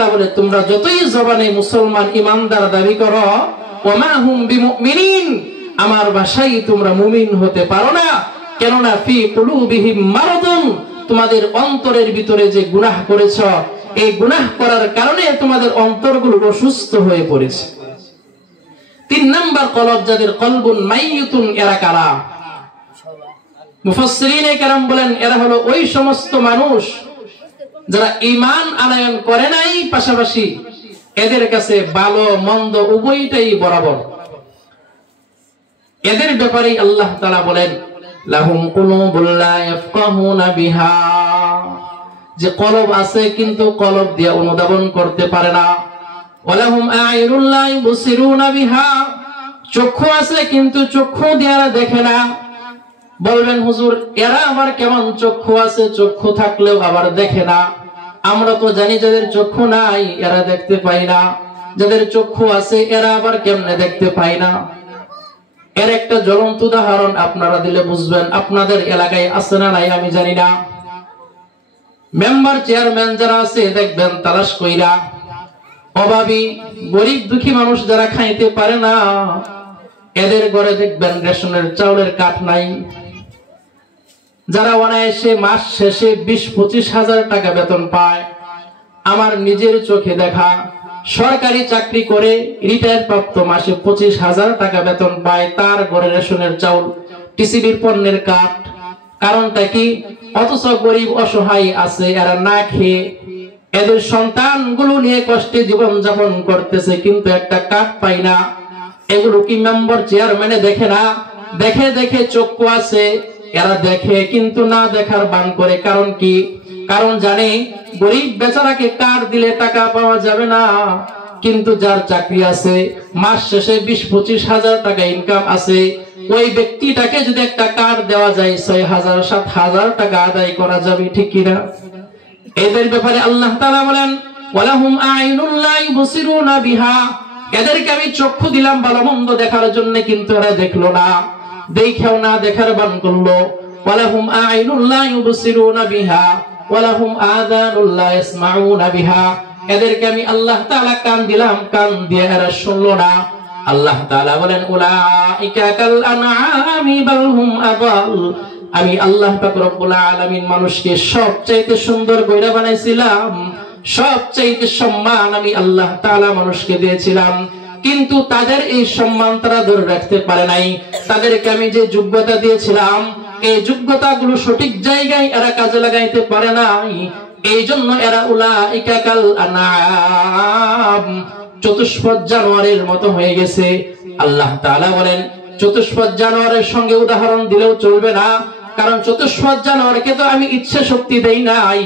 তাআলা বলে তোমরা যতই জবানে মুসলমান ঈমানদার দাবি করো ওমা হুম বিমুমিনিন আমার ভাষায় তোমরা মুমিন হতে পারো না কেননা ফি কুলুবিহিম মারাদুন তোমাদের অন্তরের ভিতরে যে গুনাহ করেছো এই গুনাহ করার কারণে তোমাদের অন্তরগুলো অসুস্থ হয়ে পড়েছে 3 নাম্বার কলব যাদের কলবুন মাইয়ুতুন এরা কারা মুফাসসিরিনে কেরাম বলেন এরা হলো ওই সমস্ত মানুষ যারা ঈমান আনয়ন করে নাই পাশাপাশি এদের কাছে ভালো মন্দ উভয়টাই বরাবর এদের ব্যাপারে আল্লাহ তাআলা বলেন লাহুম কুলুবুল লা ইয়াফকাহুনা বিহা যে কলব আছে কিন্তু কলব দিয়ে অনুধাবন করতে পারে না ওয়ালাহুম আ'ইনুল লা ইউবসিরুনা বিহা চক্ষু আছে কিন্তু চক্ষু দিয়ে দেখে না বলবেন হুজুর এরা আবার কেমন চক্ষু আছে চক্ষু থাকলেও আবার দেখে না আমরা তো জানি যাদের চক্ষু নাই এরা দেখতে পায় না যাদের চক্ষু আছে এরা আবার কেমনে দেখতে পায় না এর একটা জ্বলন্ত উদাহরণ আপনারা দিলে বুঝবেন আপনাদের এলাকায় আছে না নাই আমি জানি না মেম্বার চেয়ারম্যান যারা আছে দেখবেন তালাশ কইরা অভাবী গরিব দুঃখী মানুষ যারা খাইতে পারে না এদের ঘরে দেখবেন রেশনের চাউলের কাঠ নাই যারা অনায়াসে মাস শেষে 20-25 হাজার টাকা বেতন পায় আমার নিজের চোখে দেখা সরকারি চাকরি করে রিটায়ার প্রাপ্ত মাসে 25,000 টাকা বেতন পায় তার ঘরে রেশনের চাউল টিসিবির পণ্যের কাঠ কারণটা কি অথচ গরিব অসহায় আছে এরা না খেয়ে এদের সন্তানগুলো নিয়ে কষ্টে জীবন যাপন করতেছে কিন্তু একটা কাঠ পায় না এগুলো কি মেম্বার চেয়ারম্যানে দেখে না দেখে দেখে চক্ষু আছে এরা দেখে কিন্তু না দেখার বান করে কারণ কি কারণ জানে গরিব বেচারাকে কার দিলে টাকা পাওয়া যাবে না কিন্তু যার চাকরি আছে মাস শেষে 20-25 হাজার টাকা ইনকাম আছে ওই ব্যক্তিটাকে যদি একটা কার দেওয়া যায় 6,000-7,000 টাকা আদায় করা যাবে ঠিক কি না এদের ব্যাপারে আল্লাহ তাআলা বলেন ওয়ালাহুম আ'ইনুল লা ইউবসিরুনা বিহা এদেরকে আমি চক্ষু দিলাম ভালো মন্দ দেখার জন্য কিন্তু এরা দেখলো না দেখেও না দেখার বান করলো ওয়ালাহুম আ'ইনুল লা ইউবসিরুনা বিহা ওয়ালাহুম আযানুল লা ইয়াসমাউনা বিহা এদেরকে আমি আল্লাহ তাআলা কান দিলাম কান দিয়ে এরা শুনলো না আল্লাহ তাআলা বলেন উলাইকা কাল আনআমি বাল হুম আযাল আমি আল্লাহ পাক রব্বুল আলামিন মানুষকে সবচাইতে সুন্দর কইরা বানাইছিলাম সবচাইতে সম্মান আমি আল্লাহ তাআলা মানুষকে দিয়েছিলাম কিন্তু তাদের এই সম্মান তারা ধরে রাখতে পারে নাই তাদেরকে আমি যে যোগ্যতা দিয়েছিলাম এই যোগ্যতাগুলো সঠিক জায়গায় এরা কাজে লাগাইতে পারে নাই এইজন্য এরা উলাইকা কাল আনআম চতুষ্পদ জানোয়ারের মতো হয়ে গেছে আল্লাহ তাআলা বলেন চতুষ্পদ জানোয়ারের সঙ্গে উদাহরণ দিলেও চলবে না কারণ চতুষ্পদ জানোয়ারকে তো আমি ইচ্ছা শক্তি দেই নাই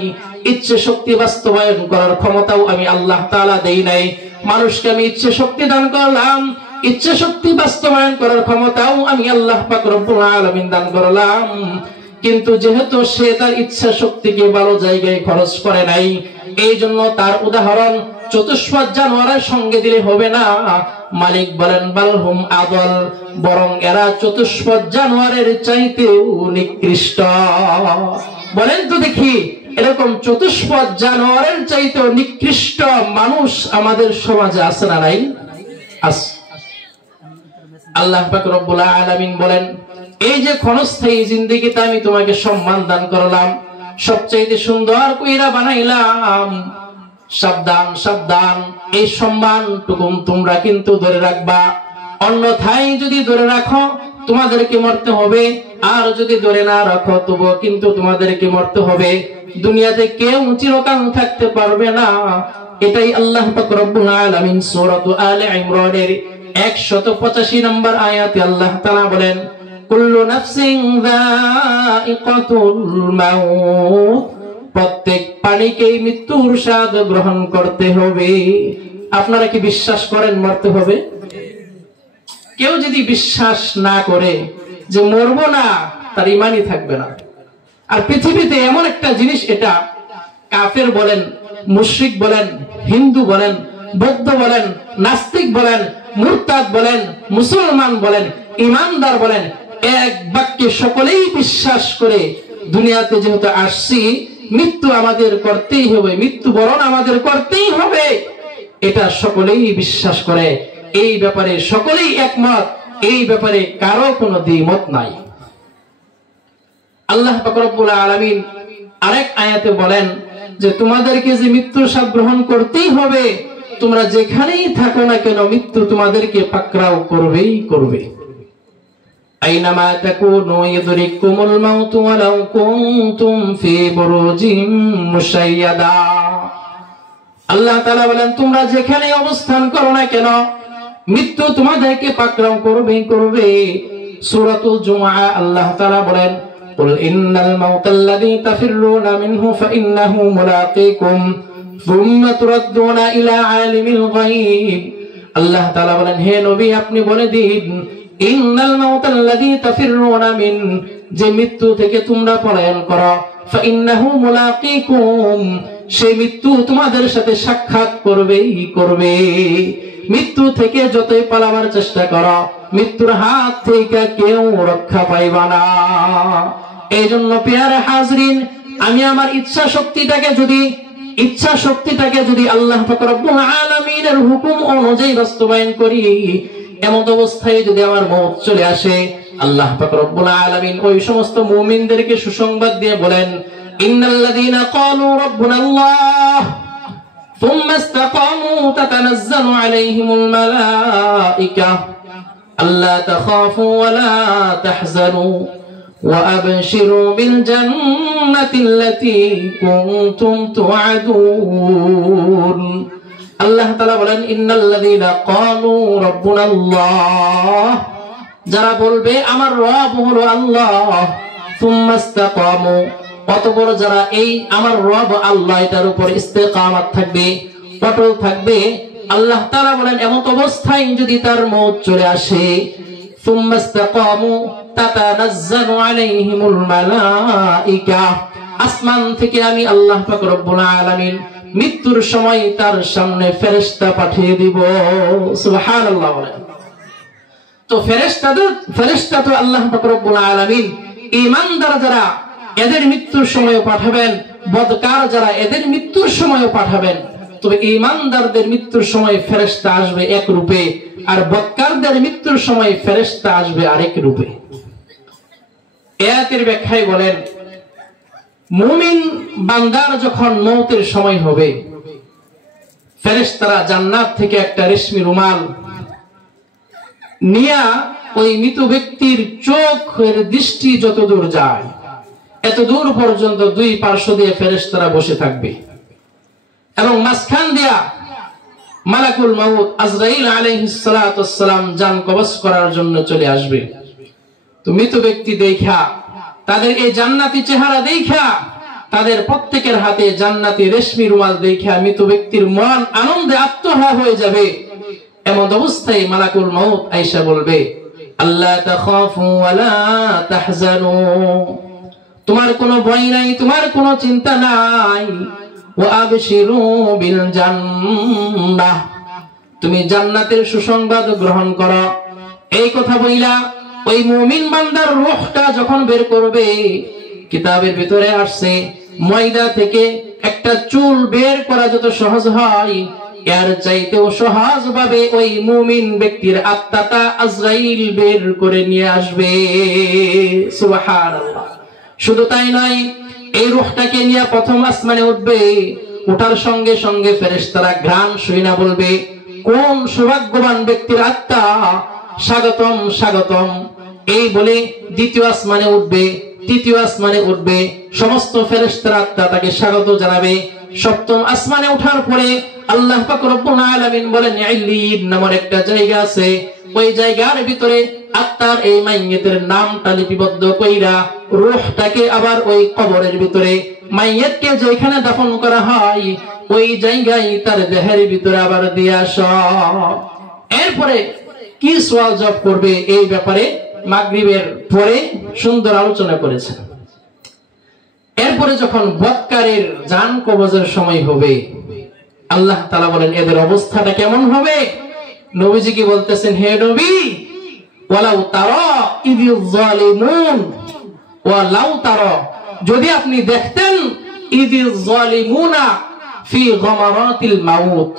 ইচ্ছা শক্তি বাস্তবায়ন করার ক্ষমতাও আমি আল্লাহ তাআলা দেই নাই মানুষকে আমি ইচ্ছা শক্তি দান করলাম ইচ্ছা শক্তি বাস্তবায়ন করার ক্ষমতাও আমি আল্লাহ পাক রব্বুল আলামিন দান করলাম কিন্তু যেহেতু সে তার ইচ্ছা শক্তিকে ভালো জায়গায় খরচ করে নাই এইজন্য তার উদাহরণ চতুষ্পদ জানোয়ারের সঙ্গে দিলে হবে না মালিক বলেন বালহুম আদল বরং এরা চতুষ্পদ জানোয়ারের চাইতেও নিকৃষ্ট বলেন তো দেখি এরকম চতুষ্পদ জানোয়ারের চাইতেও নিকৃষ্ট মানুষ আমাদের সমাজে আছে না নাই আছে আল্লাহ পাক রব্বুল আলামিন বলেন এই যে ক্ষণস্থায়ী জিন্দেগিতে আমি তোমাকে সম্মান দান করলাম সবচাইতে সুন্দর কইরা বানাইলাম সাবধান সাবধান এই সম্মানটুকু তোমরা কিন্তু ধরে রাখবা অন্যথায় যদি ধরে রাখো তোমাদেরকে মরতে হবে আর যদি ধরে না রাখো তবু কিন্তু তোমাদেরকে মরতে হবে দুনিয়াতে কেউ চিরকাল থাকতে পারবে না এটাই আল্লাহ পাক রব্বুল আলামিন সূরা আলে ইমরানের 185 নম্বর আয়াতে আল্লাহ তাআলা বলেন কুল্লু নাফসিন যায়িকাতুল মাউত প্রত্যেক প্রাণীকেই মৃত্যুর স্বাদ গ্রহণ করতে হবে আপনারা কি বিশ্বাস করেন মরতে হবে কেউ যদি বিশ্বাস না করে যে মরবো না তার ঈমানই থাকবে না আর পৃথিবীতে এমন একটা জিনিস এটা কাফের বলেন মুশরিক বলেন হিন্দু বলেন বৌদ্ধ বলেন নাস্তিক বলেন মুরতাদ বলেন মুসলমান বলেন ঈমানদার বলেন এক বাক্যে সকলেই বিশ্বাস করে দুনিয়াতে যেহেতু আসছি মৃত্যু আমাদের করতেই হবে, মৃত্যুবরণ আমাদের করতেই হবে, এটা সকলেই বিশ্বাস করে। এই ব্যাপারে সকলেই একমত, এই ব্যাপারে কারো কোনো দ্বিমত নাই। আল্লাহ পাক রব্বুল আলামিন আরেক আয়াতে বলেন যে তোমাদেরকে যে মৃত্যুর স্বাদ গ্রহণ করতেই হবে, তোমরা যেখানেই থাকো না কেন মৃত্যু তোমাদেরকে পাকড়াও করবেই করবে। আইনামা তাকুনু ইদরিকুমুল মাউতু ওয়ালাউ কুনতুম ফি বুরুজিম মুশাইয়াদা। আল্লাহ তাআলা বলেন তোমরা যেখানে অবস্থান করো না কেন মৃত্যু তোমাদেরকে পাকড়াও করবেই করবে। সূরাতুল জুমআ আল্লাহ তাআলা বলেন কুল ইন্নাল মাউতাল্লাযী তাফিররুনা মিনহু ফাইন্নাহু মুলাকীকুম সুম্মা তুরাদ্দুনা ইলা আলিমিল গায়ব। আল্লাহ তাআলা বলেন হে নবী আপনি বলে দিন ইন্নাল মাউতাল্লাযী তাফিররুনা মিন, যে মৃত্যু থেকে তোমরা পলায়ন করো, ফাইন্নাহু মুলাকীকুম, সেই মৃত্যু তোমাদের সাথে সাক্ষাৎ করবেই করবে। মৃত্যু থেকে যতই পালাবার চেষ্টা করো মৃত্যুর হাত থেকে কেউ রক্ষা পাইবা না। এই জন্য প্রিয় হাজরিন, আমি আমার ইচ্ছা শক্তিটাকে যদি আল্লাহ পাক রব্বুল আলামিনের হুকুম অনুযায়ী বাস্তবায়ন করি, এমন অবস্থায় যদি আমার মওত চলে আসে, আল্লাহ পাক রব্বুল আলামিন ওই সমস্ত মুমিনদেরকে সুসংবাদ দিয়ে বলেন ইন্নাল্লাযীনা ক্বালু রাব্বুনাল্লাহ সুম্মা ইসতাকামু তাতানাজ্জালু আলাইহিমুল মালায়েকা আল্লা তাখাফু ওয়া লা তাহজানু ওয়া আবশিরু বিল জান্নাতিল্লাতী কুনতুম তুআদুন। আল্লাহ তাআলা বলেন ইন্নাল্লাযীনা ক্বালু রাব্বুনাল্লাহ, যারা বলবে আমার রব হলো আল্লাহ, সুম্মা ইসতাকামু, অতঃপর যারা এই আমার রব আল্লাহ এটার উপর ইস্তেকামত থাকবে, অটল থাকবে, আল্লাহ তাআলা বলেন এমন অবস্থায় যদি তার মওত চলে আসে, সুম্মা ইসতাকামু তাতানাজ্জালু আলাইহিমুল মালায়েকা, আসমান থেকে আমি আল্লাহ পাক রব্বুল আলামিন মৃত্যুর সময় তার সামনে ফেরেশতা পাঠিয়ে দিব। সুবহানাল্লাহ বলেন। তো ফেরেশতা তো আল্লাহ পাক রব্বুল আলামিন ঈমানদার যারা এদের মৃত্যুর সময় পাঠাবেন, বদকার যারা এদের মৃত্যুর সময় পাঠাবেন। তবে ঈমানদারদের মৃত্যুর সময় ফেরেশতা আসবে এক রূপে, আর বদকারদের মৃত্যুর সময় ফেরেশতা আসবে আরেক রূপে। আয়াতের ব্যাখ্যায় বলেন মুমিন বান্দার যখন মওতের সময় হবে, ফেরেশতারা জান্নাত থেকে একটা রেশমি রুমাল নিয়ে ওই মৃত ব্যক্তির চোখের দৃষ্টি যত দূর যায় এত দূর পর্যন্ত দুই পার্শ্ব দিয়ে ফেরেশতারা বসে থাকবে, এবং মাঝখান দিয়া মালাকুল মাউত আজরাইল আলাইহিস সালাতু ওয়াস সালাম জান কবজ করার জন্য চলে আসবে। তো মৃত ব্যক্তি দেখা, তাদের এই জান্নাতি চেহারা দেখা, তাদের প্রত্যেকের হাতে জান্নাতি রেশমি রুমাল দেখা মৃত ব্যক্তির মন আনন্দে আত্মহারা হয়ে যাবে। এমন অবস্থায় মালাকুল মাউত আয়েশা বলবে আল্লা তাখাফু ওয়া লা তাহজানু, তোমার কোনো ভয় নাই, তোমার কোনো চিন্তা নাই, ওয়া আবশিরু বিল জান্নাহ, তুমি জান্নাতের সুসংবাদ গ্রহণ করো। এই কথা বইলা ওই মুমিন বান্দার রূহটা যখন বের করবে, কিতাবের ভিতরে আসছে ময়দা থেকে একটা চুল বের করা যত সহজ হয়, এর চাইতেও সহজ ভাবে ওই মুমিন ব্যক্তির আত্মাটা আজরাইল বের করে নিয়ে আসবে। সুবহানাল্লাহ। শুধু তাই নয়, এই রূহটাকে নিয়ে প্রথম আসমানে উঠবে, ওঠার সঙ্গে সঙ্গে ফেরেশতারা ঘ্রাণ শুইনা বলবে কোন সৌভাগ্যবান ব্যক্তির আত্মা, স্বাগতম স্বাগতম। এই বলে দ্বিতীয় আসমানে উঠবে, তৃতীয় আসমানে উঠবে, সমস্ত ফেরেশতারা আত্মা তাকে স্বাগত জানাবে। সপ্তম আসমানে ওঠার পরে আল্লাহ পাক রব্বুল আলামিন বলেন ইল্লিয়িন নামের একটা জায়গা আছে, ওই জায়গার ভিতরে আত্মার এই মাইয়িতের নামটা লিপিবদ্ধ কইরা রূহটাকে আবার ওই কবরের ভিতরে মাইয়িতকে যেখানে দাফন করা হয় ওই জায়গায় তার দেহের ভিতরে আবার দিয়ে আসা। এরপরে কি সওয়াল জবাব করবে এই ব্যাপারে মাগরিবের পরে সুন্দর আলোচনা করেছেন। এরপরে যখন বদকারের জান কবজের সময় হবে, আল্লাহ তাআলা বলেন এদের অবস্থাটা কেমন হবে। নবীজি কি বলতেছেন, হে নবী ওয়ালাউ তারা ইযিল যালিমুন, ওয়ালাউ তারা, যদি আপনি দেখতেন ইযিল যালিমুনা ফি গামারাতিল মাউত,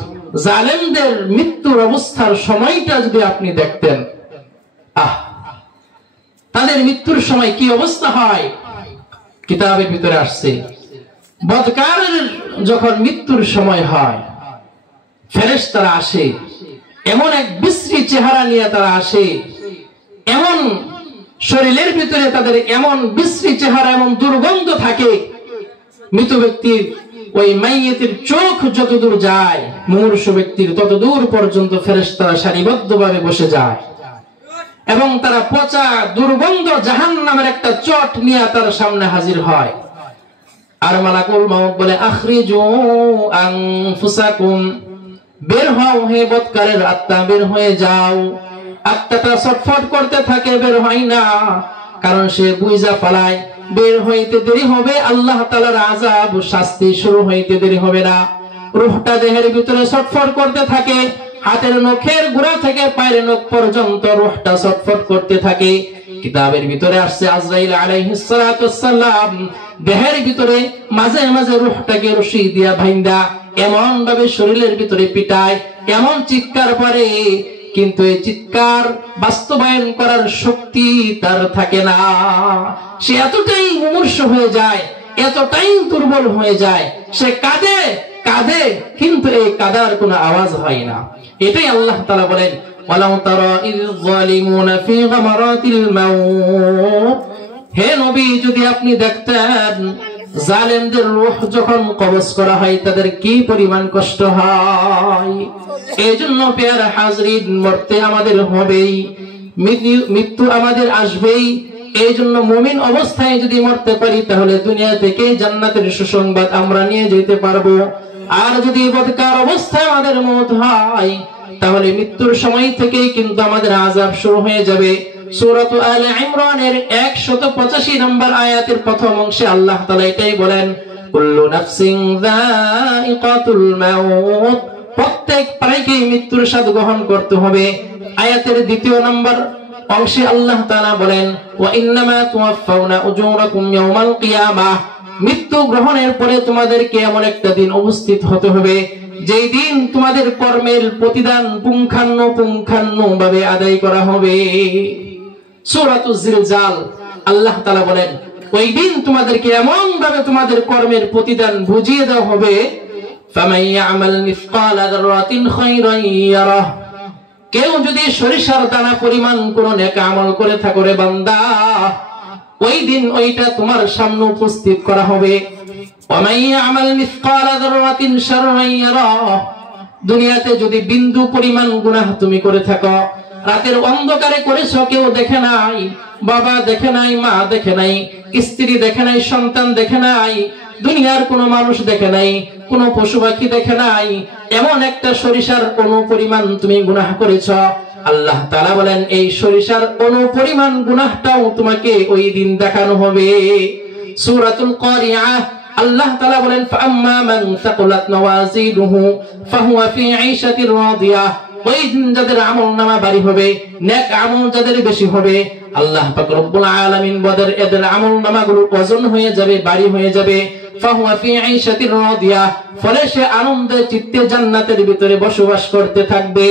জালেমদের মৃত্যুর অবস্থার সময়টা যদি আপনি দেখতেন, তাদের মৃত্যুর সময় কি অবস্থা হয়। কিতাবের ভিতরে আসছে, বদকারের যখন মৃত্যুর সময় হয়, ফেরেশতারা আসে, এমন এক বিশ্রী চেহারা নিয়ে তারা আসে, এমন শরীরের ভিতরে তাদের এমন বিশ্রী চেহারা, এমন দুর্গন্ধ থাকে, মৃত ব্যক্তির ওই মাইয়েতের চোখ যতদূর যায়, মুমূর্ষু ব্যক্তির ততদূর পর্যন্ত ফেরেশতারা সারিবদ্ধভাবে বসে যায় এবং তারা পচা দুর্গন্ধ জাহান্নামের একটা চট নিয়ে তার সামনে হাজির হয়। আর মালাকুল মাউত বলে, আখরিজু আনফুসাকুম, বের হও হে বদকারের আত্মা, বের হয়ে যাও। আত্মাটা ছটফট করতে থাকে, বের হয় না, কারণ সে বুঝা ফেলায় বের হইতে দেরি হবে, আল্লাহ তাআলার আযাব ও শাস্তি শুরু হইতে দেরি হবে না। রূহটা দেহের ভিতরে ছটফট করতে থাকে, হাতের নখের গোড়া থেকে পায়ের নখ পর্যন্ত রূহটা ছটফট করতে থাকে। কিতাবের ভিতরে আসছে, আজরাইল আলাইহিস সালাতু ওয়াসসালাম দেহের ভিতরে মাঝে মাঝে রূহটাকে রশি দিয়া বাইন্ধা এমন ভাবে শরীরের ভিতরে পিটায়, এমন চিৎকার করে, কিন্তু এই চিৎকার বাস্তবায়ন করার শক্তি তার থাকে না। সে এতটাই মুমূর্ষু হয়ে যায়, এতটাই দুর্বল হয়ে যায়, সে কাঁদে কাঁদে, কিন্তু এই কাঁদার কোনো আওয়াজ হয় না। এটাই আল্লাহ তাআলা বলেন, ওয়ালাউ তারা ইয যালিমুনা ফি গামারাতিল মাউত, হে নবী যদি আপনি দেখতেন জালেমদের রূহ যখন কবজ করা হয় তাদের কি পরিমাণ কষ্ট হয়। এইজন্য পেয়ারা হাজরিন, মরতে আমাদের হবেই, মৃত্যু আমাদের আসবেই। এইজন্য মুমিন অবস্থায় যদি মরতে পারি তাহলে দুনিয়া থেকে জান্নাতের সুসংবাদ আমরা নিয়ে যেতে পারবো। আর যদি বদকার অবস্থায় আমাদের মওত হয় তাহলে মৃত্যুর সময় থেকেই কিন্তু আমাদের আযাব শুরু হয়ে যাবে। সূরা আলে ইমরানের 185 নম্বর আয়াতের প্রথম অংশে আল্লাহ তাআলা এটাই বলেন, কুল্লু নাফসিন যায়িকাতুল মাউত, প্রত্যেক প্রাণীকে মৃত্যুর স্বাদ গ্রহণ করতে হবে। আয়াতের দ্বিতীয় নম্বর অংশে আল্লাহ তাআলা বলেন, ওয়া ইন্নামা তুওয়াফাউনা উজুরাকুম ইয়াওমাল কিয়ামাহ, মৃত্যু গ্রহণের পরে তোমাদেরকে এমন একটা দিন উপস্থিত হতে হবে যেই দিন তোমাদের কর্মের প্রতিদান পুঙ্খানুপুঙ্খানু ভাবে আদায় করা হবে। সূরাতুজ জিলজাল আল্লাহ তাআলা বলেন, ওই দিন তোমাদেরকে এমন ভাবে তোমাদের কর্মের প্রতিদান বুঝিয়ে দেওয়া হবে, ফামান ইয়ামাল মিসকালা যাররাতিন খায়রান ইয়ারাহ, কেউ যদি সরিষার দানা পরিমাণ কোন নেক আমল করে থাকো রে বান্দা, ওই দিন ওইটা তোমার সামনে উপস্থিত করা হবে। ওয়ামান ইয়ামাল মিসকালা যাররাতিন শাররান ইয়ারাহ, দুনিয়াতে যদি বিন্দু পরিমাণ গুনাহ তুমি করে থাকো, রাতের অন্ধকারে করেছো, কেউ দেখে নাই, বাবা দেখে নাই, মা দেখে নাই, স্ত্রী দেখে নাই, সন্তান দেখে নাই, দুনিয়ার কোন মানুষ দেখে নাই, কোন পশু পাখি দেখে নাই, এমন একটা সরিষার কোনো পরিমাণ তুমি গুনাহ করেছো, আল্লাহ তাআলা বলেন এই সরিষার কোনো পরিমাণ গুনাহটাও তোমাকে ওই দিন দেখানো হবে। সূরাতুল কারিআহ আল্লাহ তাআলা বলেন, ফাআম্মা মান সাকুলাত মাওয়াজিনুহু ফাহুয়া ফি আইশাতির রাদিয়াহ, ওই দিন যাদের আমলনামা ভারী হবে, নেক আমল যাদের বেশি হবে, আল্লাহ পাক রব্বুল আলামিন বলেন এদের আমলনামাগুলো ওজন হয়ে যাবে, ভারী হয়ে যাবে। ফাহুয়া ফি আইশাতির রাদিয়াহ, ফলে সে আনন্দে চিত্তে জান্নাতের ভিতরে বসবাস করতে থাকবে।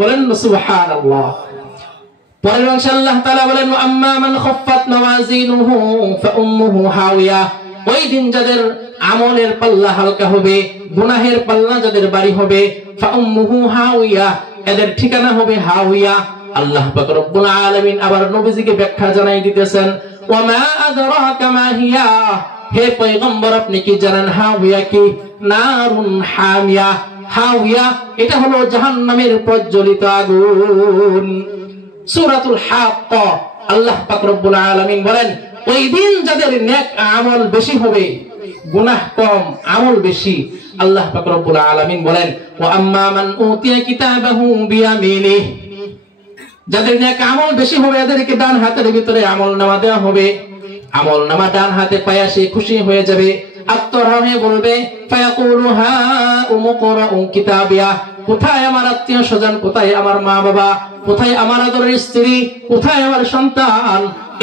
বলেন সুবহানাল্লাহ। পরের অংশে আল্লাহ তাআলা বলেন, আম্মা মান খাফফাত মাওয়াজিনুহু ফাউম্মুহু হাওিয়া, ওই দিন যাদের আমলের পাল্লা হালকা হবে, গুনাহের পাল্লা যাদের ভারী হবে, ফাউম্মুহু হাওিয়া, এদের ঠিকানা হবে হাওিয়া। আল্লাহ পাক রব্বুল আলামিন আবার নবীজিকে ব্যাখ্যা জানাই দিতেছেন, ওয়া মা আদরাকা মা হিয়া, হে পয়গম্বর আপনি কি জানেন হাওিয়া কি? নারুন হামিয়া, হাওিয়া এটা হলো জাহান্নামের প্রজ্বলিত আগুন। সূরাতুল হাক্কা আল্লাহ পাক রব্বুল আলামিন বলেন, ওই দিন যাদের নেক আমল বেশি হবে, গুনাহ কম, আমল বেশি, আল্লাহ পাক রব্বুল আলামিন বলেন, ওয়া আম্মা মান উতিয়া কিতাবাহু বিয়ামিনিহি, যাদের নেক আমল বেশি হবে এদেরকে ডান হাতের ভিতরে আমলনামা দেওয়া হবে। আমলনামা ডান হাতে পায়া সে খুশি হয়ে যাবে, আত্মরা হয়ে বলবে, ফায়াকুলু হা উমুকরাউ কিতাবিয়া, কোথায় আমার আত্মীয় স্বজন, কোথায় আমার মা বাবা, কোথায় আমার আদরের স্ত্রী, কোথায় আমার সন্তান,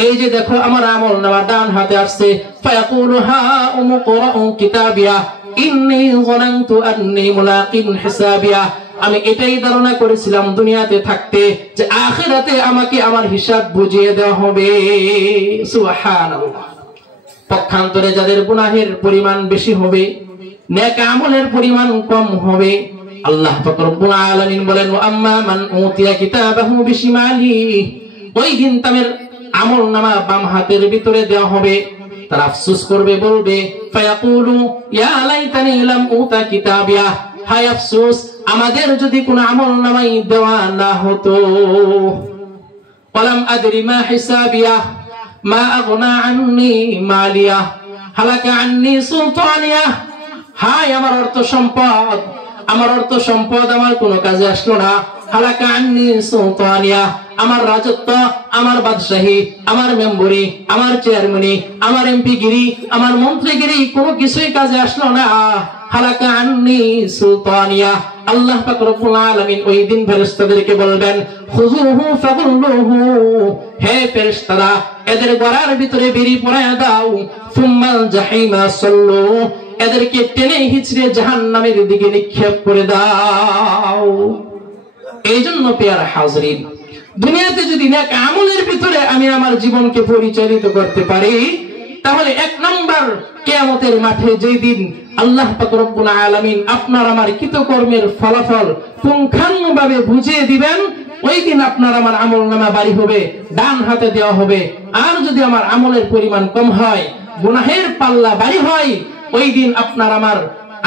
এই যে দেখো আমার আমলনামা ডান হাতে আসছে, ফায়াকুলু হা উমকুরাউ কিতাবিয়া ইন্নী যানানতু আন্নী মুলাকিন হিসাবিয়া। আমি এটাই ধারণা করেছিলাম দুনিয়াতে থাকতে যে আখিরাতে আমাকে আমার হিসাব বুঝিয়ে দেওয়া হবে। সুবহানাল্লাহ। পক্ষান্তরে যাদের গুনাহের পরিমাণ বেশি হবে, নেক আমলের পরিমাণ কম হবে, আল্লাহ পাক রব্বুল আলামিন বলেন ওয়া আম্মা মান উতিয়া কিতাবাহু বিশিমালি, ওই দিন তাদের আমলনামা বাম হাতের ভিতরে দেওয়া হবে। তারা আফসোস করবে, বলবে ফায়াকুলু ইয়া লাইতানি লাম উতা কিতাবিয়া, হায় আফসোস আমাদের যদি কোনো আমলনামাই দেওয়া না হতো। ওয়ালাম আদরি মা হিসাবিয়া মা আগনা আন্নি মালিয়া হালাকা আন্নি সুলতানিয়া, হায় আমার অর্থ সম্পদ, আমার অর্থ সম্পদ আমার কোনো কাজে আসলো না। হালাকা আন্নি সুলতানিয়া, আমার রাজত্ব, আমার বাদশাহী, আমার মেম্বরি, আমার চেয়ারম্যানি, আমার এমপিগিরি, আমার মন্ত্রীগিরি কোনো কিছুই কাজে আসলো না। হালাকা আন্নি সুলতানিয়া। আল্লাহ পাক রব্বুল আলামিন ওই দিন ফেরেশতাদেরকে বলবেন খুযুহু ফাগুল্লুহু, হে ফেরেশতারা এদের গড়ার ভিতরে বিড়ি পরায়া দাও, সুম্মাল জাহিমা সাল্লু, এদেরকে টেনে হিচড়ে জাহান্নামের দিকে নিক্ষেপ করে দাও। এই জন্য প্রিয় হাজরিন, দুনিয়াতে যদি নেক আমলের ভিতরে আমি আমার জীবনকে পরিচালিত করতে পারি, তাহলে এক নাম্বার কিয়ামতের মাঠে যেই দিন আল্লাহ পাক রব্বুল আলামিন আপনার আমার কৃতকর্মের ফলাফল পুঙ্খানুভাবে বুঝিয়ে দিবেন, ওই দিন আপনার আমার আমলনামা বাড়ি হবে, ডান হাতে দেওয়া হবে। আর যদি আমার আমলের পরিমাণ কম হয়, গুনাহের পাল্লা বাড়ি হয়, ওই দিন আপনার আমার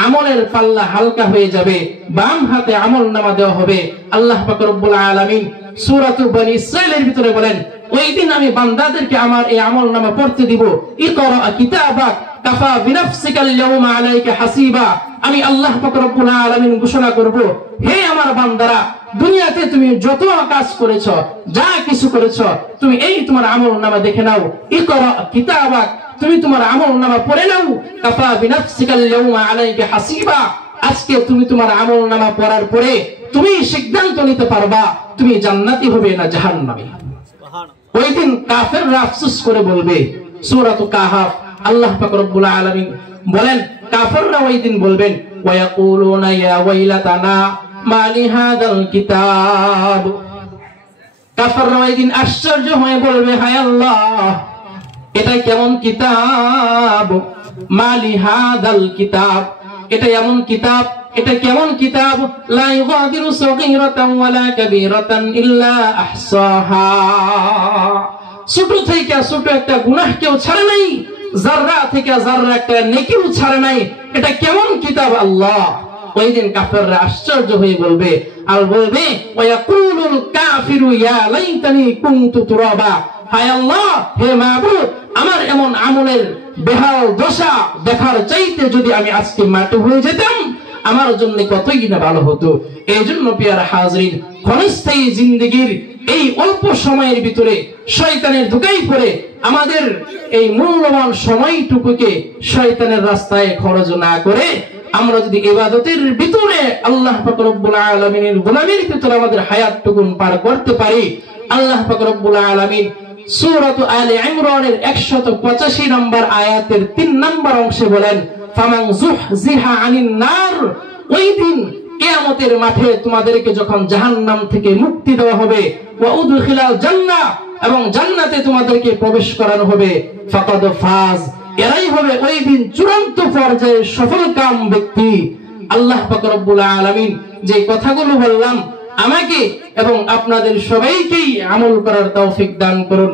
আমলের পাল্লা হালকা হয়ে যাবে, বাম হাতে আমলনামা দেওয়া হবে। আল্লাহ পাক রব্বুল আলামিন সূরাতুল বনী ইসরাঈলের ভিতরে বলেন ওই দিন আমি বান্দাদেরকে আমার এই আমলনামা পড়তে দিব। ইকরা কিতাবাক কাফা বিনাফসিকাল ইয়াওমা আলাইকা হাসিবা। আমি আল্লাহ পাক রব্বুল আলামিন ঘোষণা করব, হে আমার বান্দারা, দুনিয়াতে তুমি যত কাজ করেছো, যা কিছু করেছো, তুমি এই তোমার আমলনামা দেখে নাও। ইকরা কিতাবাক, তুমি তোমার আমলনামা পড়ে নাও। কাফা বিনাফসিকাল ইয়াওমা আলাইকা হাসিবা, আজকে তুমি তোমার আমলনামা পড়ার পরে তুমি সিদ্ধান্ত নিতে পারবা তুমি জান্নাতি হবে না জাহান্নামী। ওই দিন কাফেররা আফসোস করে বলবে, সূরাতুল কাহফ আল্লাহ পাক রব্বুল আলামিন বলেন কাফেররা ওই দিন বলবেন ওয়ায়াকুলুনা ইয়া ওয়াইলাতানা মা লিহাদাল কিতাব। কাফেররা ওই দিন আশ্চর্য হয়ে বলবে, হায় আল্লাহ, এটা কেমন কিতাব, মা লিহাদাল কিতাব, এটা এমন কিতাব, এটা কেমন কিতাব, লা ইউগাদিরু সাগীরাতান ওয়ালা কাবীরাতান ইল্লা আহসাহা, ছোট থেকে ছোট একটা গুনাহ কেউ ছাড়ে নাই, যাররা থেকে যাররা একটা নেকিও ছাড়ে নাই, এটা কেমন কিতাব আল্লাহ। ওই দিন কাফেররা আশ্চর্য হয়ে বলবে, আর বলবে ওয়ায়াকুলুল কাফিরু ইয়া লাইতানি কুনতু তুরাবা, হায় আল্লাহ, হে মাবুদ, আমার এমন আমলের বেহাল দশা দেখার চাইতে যদি আমি আজকে মাটি হয়ে যেতাম, আমার জন্য কতই না ভালো হতো। এই জন্য প্রিয় হাজরিন, ক্ষণস্থায়ী জিন্দেগির এই অল্প সময়ের ভিতরে শয়তানের ধোঁকায় পড়ে আমাদের এই মূল্যবান সময়টুকুকে শয়তানের রাস্তায় খরচ না করে আমরা যদি ইবাদতের ভিতরে আল্লাহ পাক রব্বুল আলামিনের গোলামির ভিতরে আমাদের হায়াতটুকু পার করতে পারি, আল্লাহ পাক রব্বুল আলামিন সূরাতু আলে ইমরানের 185 নম্বর আয়াতের 3 নম্বর অংশে বলেন ফামান যুহজিহা আনিন নার, ওই দিন কিয়ামতের মাঠে তোমাদেরকে যখন জাহান্নাম থেকে মুক্তি দেওয়া হবে, ওয়া উদখিলাল জান্নাহ, এবং জান্নাতে তোমাদেরকে প্রবেশ করানো হবে, ফাকাদ ফাজ, এরাই হবে ওই দিন চূড়ান্ত পর্যায়ে সফলকাম ব্যক্তি। আল্লাহ পাক রব্বুল আলামিন যে কথাগুলো বললাম আমাকে এবং আপনাদের সবাইকেই আমল করার তৌফিক দান করুন।